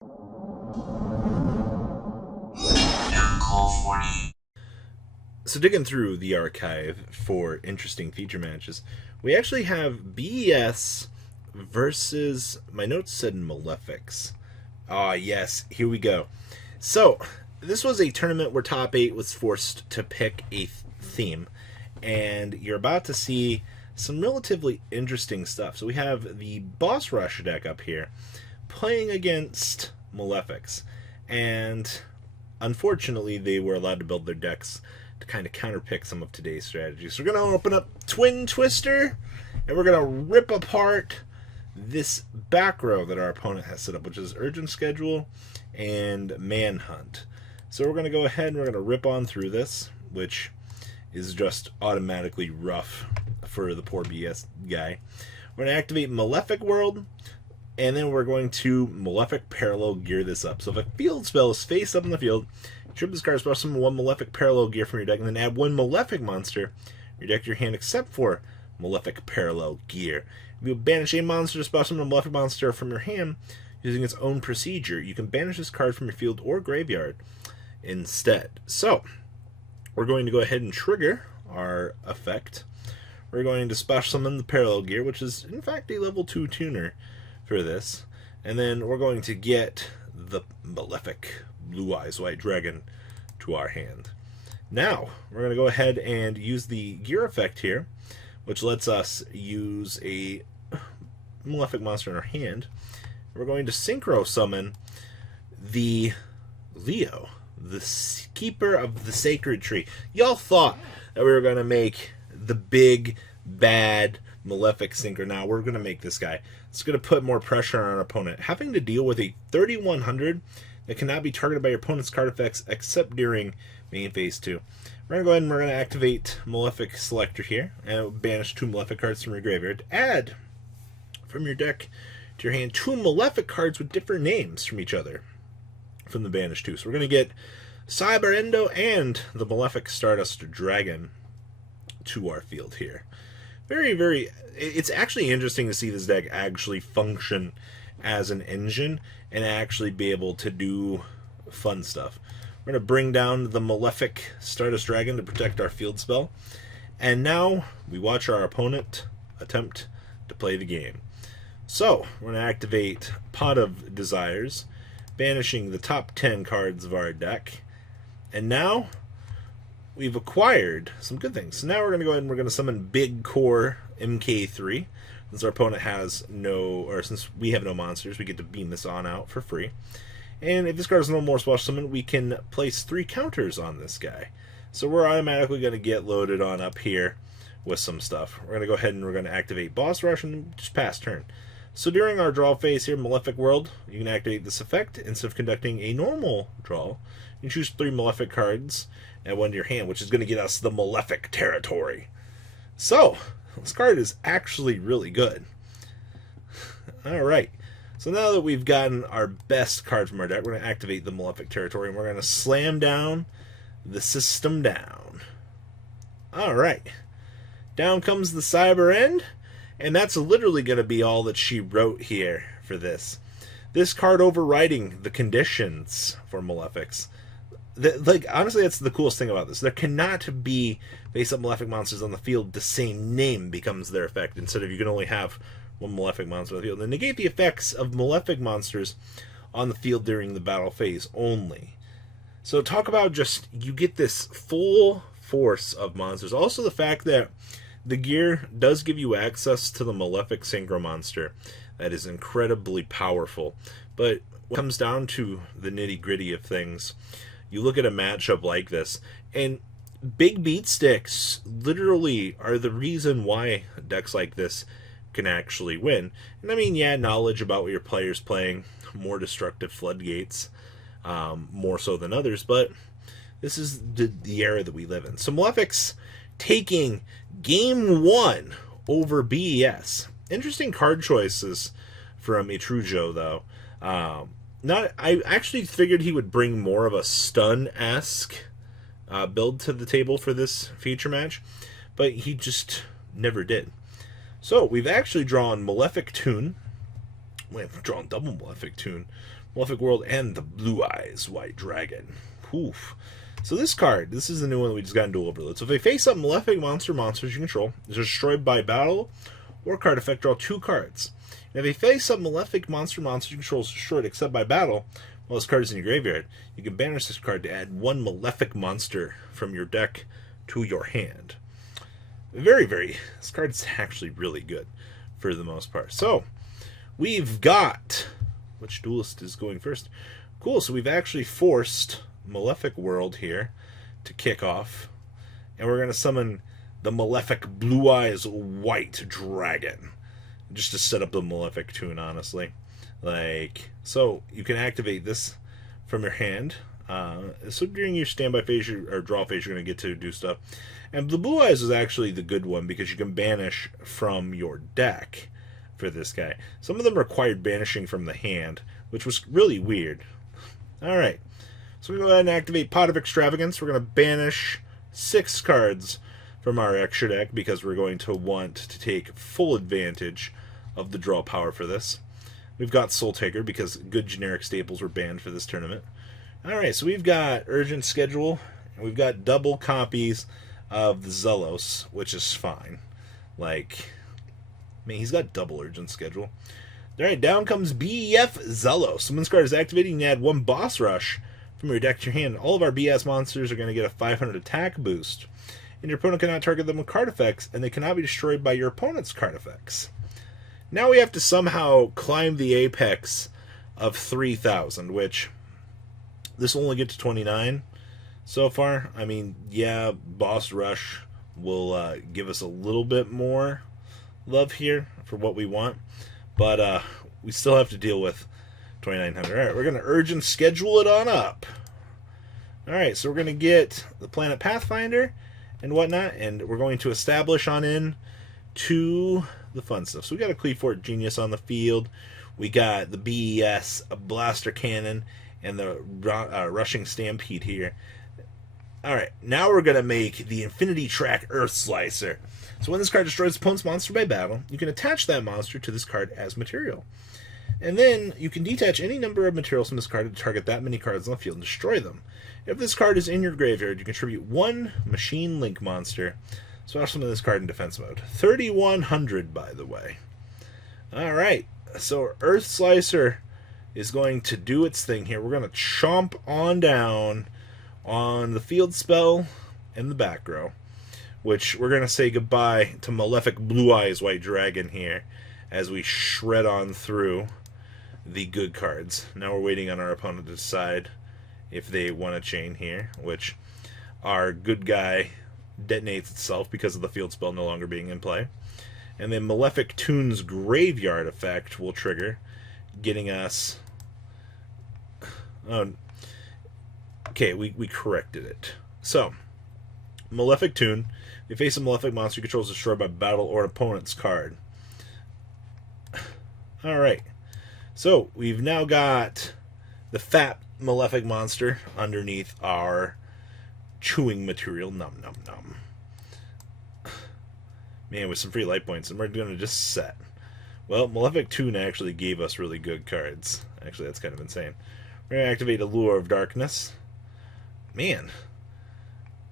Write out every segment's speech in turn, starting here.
So digging through the archive for interesting feature matches, we actually have BES versus, my notes said Malefics. Ah, yes, here we go. So, this was a tournament where top 8 was forced to pick a theme, and you're about to see some relatively interesting stuff. So we have the Boss Rush deck up here playing against Malefics, and unfortunately they were allowed to build their decks to kind of counterpick some of today's strategies. So we're going to open up Twin Twister, and we're going to rip apart this back row that our opponent has set up, which is Urgent Schedule and Manhunt. So we're going to go ahead and we're going to rip on through this, which is just automatically rough for the poor BS guy. We're going to activate Malefic World, and then we're going to Malefic Parallel Gear this up. So if a field spell is face up in the field, trip this card, special summon one Malefic Parallel Gear from your deck, and then add one Malefic monster your deck to your hand except for Malefic Parallel Gear. If you banish a monster, special summon a Malefic monster from your hand using its own procedure. You can banish this card from your field or graveyard instead. So we're going to go ahead and trigger our effect. We're going to special summon the Parallel Gear, which is in fact a level 2 tuner for this. And then we're going to get the Malefic Blue Eyes White Dragon to our hand. Now, we're going to go ahead and use the gear effect here, which lets us use a Malefic monster in our hand. We're going to synchro summon the Leo, the keeper of the sacred tree. Y'all thought that we were going to make the big, bad Malefic synchro. Now we're going to make this guy. It's going to put more pressure on our opponent, having to deal with a 3100 that cannot be targeted by your opponent's card effects except during main phase 2. We're going to go ahead and we're going to activate Malefic Selector here, and banish 2 Malefic cards from your graveyard. Add from your deck to your hand 2 Malefic cards with different names from each other from the banished 2. So we're going to get Cyber Endo and the Malefic Stardust Dragon to our field here. It's actually interesting to see this deck actually function as an engine and actually be able to do fun stuff. We're going to bring down the Malefic Stardust Dragon to protect our field spell. And now we watch our opponent attempt to play the game. So we're going to activate Pot of Desires, banishing the top 10 cards of our deck. And now we've acquired some good things. So now we're going to go ahead and we're going to summon Big Core MK3. Since our opponent has since we have no monsters, we get to beam this on out for free. And if this card is no more special summon, we can place 3 counters on this guy. So we're automatically going to get loaded on up here with some stuff. We're going to go ahead and we're going to activate Boss Rush and just pass turn. So during our draw phase here, Malefic World, you can activate this effect. Instead of conducting a normal draw, you can choose 3 Malefic cards and 1 to your hand, which is going to get us the Malefic territory. So this card is actually really good. Alright, so now that we've gotten our best card from our deck, we're going to activate the Malefic territory, and we're going to slam down the system down. Alright, down comes the Cyber End, and that's literally going to be all that she wrote here for this. This card overriding the conditions for Malefics. Honestly, that's the coolest thing about this. There cannot be face-up Malefic monsters on the field. The same name becomes their effect, instead of you can only have 1 Malefic monster on the field. And negate the effects of Malefic monsters on the field during the battle phase only. So talk about just, you get this full force of monsters. Also the fact that the gear does give you access to the Malefic Synchro monster. That is incredibly powerful. But when it comes down to the nitty-gritty of things, you look at a matchup like this, and big beat sticks literally are the reason why decks like this can actually win. And I mean, yeah, knowledge about what your player's playing, more destructive floodgates, more so than others, but this is the era that we live in. So Malefics taking game 1 over BES. Interesting card choices from Itrujo, though. I actually figured he would bring more of a stun-esque build to the table for this feature match, but he just never did. So we've actually drawn Malefic Tune. We've drawn double Malefic Tune. Malefic World, and the Blue Eyes White Dragon. Oof. So this card, this is the new one that we just got in Dual Overload. So if they face up Malefic monsters you control, is destroyed by battle or card effect, draw 2 cards. And if they face up Malefic monsters you control is destroyed except by battle, while this card is in your graveyard, you can banish this card to add 1 Malefic monster from your deck to your hand. This card's actually really good for the most part. So, we've got, which duelist is going first? Cool, so we've actually forced Malefic World here to kick off, and we're going to summon the Malefic Blue Eyes White Dragon, just to set up the Malefic tune, honestly. So you can activate this from your hand. So during your standby phase or draw phase, you're going to get to do stuff. And the Blue Eyes is actually the good one because you can banish from your deck for this guy. Some of them required banishing from the hand, which was really weird. Alright, so we're going to go ahead and activate Pot of Extravagance. We're going to banish 6 cards from our extra deck because we're going to want to take full advantage of the draw power for this. We've got Soul Taker because good generic staples were banned for this tournament. Alright, so we've got Urgent Schedule, and we've got double copies of the Zelos, which is fine. He's got double Urgent Schedule. Alright, down comes BF Zelos. When this card is activated, you can add 1 Boss Rush from your deck to your hand. All of our BS monsters are going to get a 500 attack boost. And your opponent cannot target them with card effects, and they cannot be destroyed by your opponent's card effects. Now we have to somehow climb the apex of 3,000, which this will only get to 29 so far. I mean, yeah, Boss Rush will give us a little bit more love here for what we want, but we still have to deal with 2,900. Alright, we're going to Urgent Schedule it on up. Alright, so we're going to get the Planet Pathfinder and whatnot, and we're going to establish on in to the fun stuff. So we got a Cleefort Genius on the field. We got the BES, a Blaster Cannon, and the Rushing Stampede here. Alright, now we're going to make the Infinity Track Earth Slicer. So when this card destroys opponent's monster by battle, you can attach that monster to this card as material. And then you can detach any number of materials from this card to target that many cards on the field and destroy them. If this card is in your graveyard, you contribute 1 Machine Link monster. So I'll summon this card in defense mode. 3,100, by the way. Alright, so Earth Slicer is going to do its thing here. We're going to chomp on down on the field spell and the back row, which we're going to say goodbye to Malefic Blue Eyes White Dragon here as we shred on through the good cards. Now we're waiting on our opponent to decide if they want to chain here, which our good guy detonates itself because of the field spell no longer being in play. And then Malefic Tune's Graveyard effect will trigger, getting us... okay, we corrected it. So, Malefic Tune. If you face a Malefic monster, you control is destroyed by battle or an opponent's card. Alright. So, we've now got the fat Malefic monster underneath our chewing material. Num num num. Man, with some free light points, and we're going to just set. Well, Malefic Tune actually gave us really good cards. Actually, that's kind of insane. We're going to activate Allure of Darkness. Man,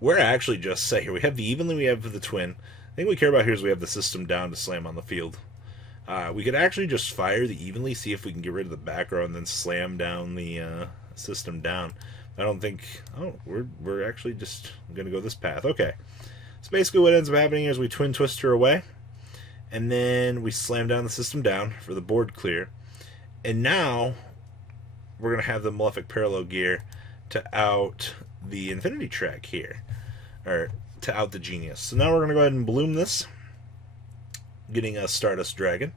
we're actually just set here. We have the Evenly, we have the Twin. The thing we care about here is we have the System Down to slam on the field. We could actually just fire the Evenly, see if we can get rid of the back row, and then slam down the System Down. I don't think... Oh, we're actually just going to go this path. Okay. So basically what ends up happening is we Twin Twister away, and then we slam down the System Down for the board clear. And now we're going to have the Malefic Parallel Gear to out the Infinity Track here. Or to out the Genius. So now we're going to go ahead and bloom this, getting a Stardust Dragon.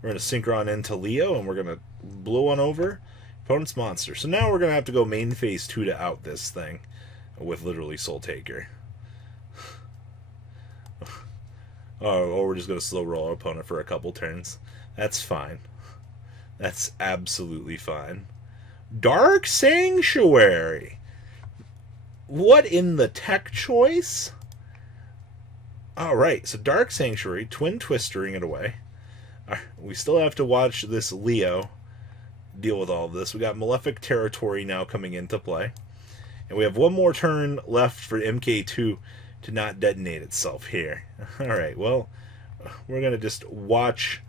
We're going to Synchron into Leo, and we're going to blow on over opponent's monster. So now we're going to have to go main phase 2 to out this thing with literally Soul Taker. Or we're just going to slow roll our opponent for a couple turns. That's fine. That's absolutely fine. Dark Sanctuary. What in the tech choice? Alright, so Dark Sanctuary, Twin Twistering it away. We still have to watch this Leo deal with all of this. We got Malefic territory now coming into play. And we have one more turn left for MK2 to not detonate itself here. Alright, well, we're going to just watch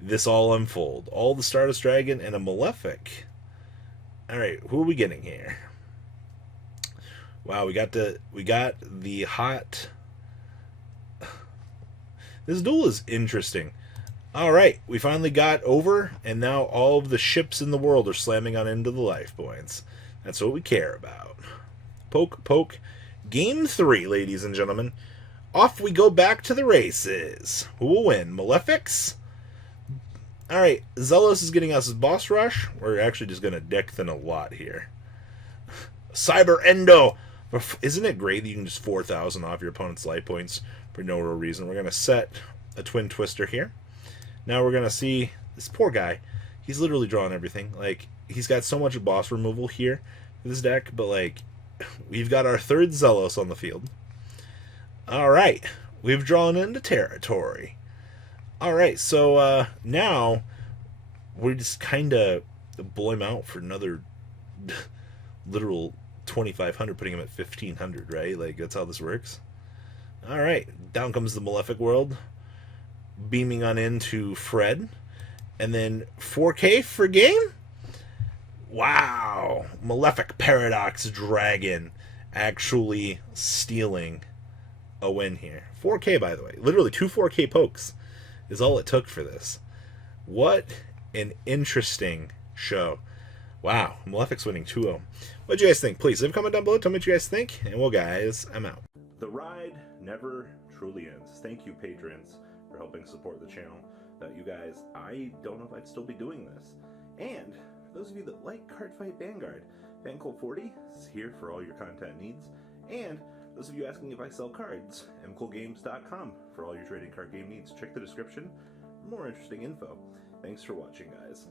this all unfold. All the Stardust Dragon and a Malefic. Alright, who are we getting here? Wow, we got the hot... This duel is interesting. Alright, we finally got over, and now all of the ships in the world are slamming on into the life points. That's what we care about. Poke, poke. Game 3, ladies and gentlemen. Off we go back to the races. Who will win? Malefics? Alright, Zealous is getting us his boss rush. We're actually just going to deck thin a lot here. Cyber Endo! Isn't it great that you can just 4,000 off your opponent's life points for no real reason? We're going to set a Twin Twister here. Now we're going to see this poor guy. He's literally drawing everything. Like, he's got so much boss removal here in this deck, but, like, we've got our third Zealous on the field. Alright, we've drawn into territory. Alright, so now we're just kind of blow him out for another literal 2,500, putting him at 1,500, right? Like, that's how this works. Alright, down comes the Malefic World, beaming on into Fred, and then 4K for game? Wow, Malefic Paradox Dragon actually stealing a win here. 4K, by the way. Literally 2 4K pokes is all it took for this. What an interesting show. Wow, Malefic's winning 2-0. What do you guys think? Please leave a comment down below. Tell me what you guys think. And well, guys, I'm out. The ride never truly ends. Thank you, patrons, for helping support the channel. Without you guys, I don't know if I'd still be doing this. And for those of you that like Cardfight Vanguard, FanCool40 is here for all your content needs. And those of you asking if I sell cards, mcoolgames.com for all your trading card game needs. Check the description for more interesting info. Thanks for watching, guys.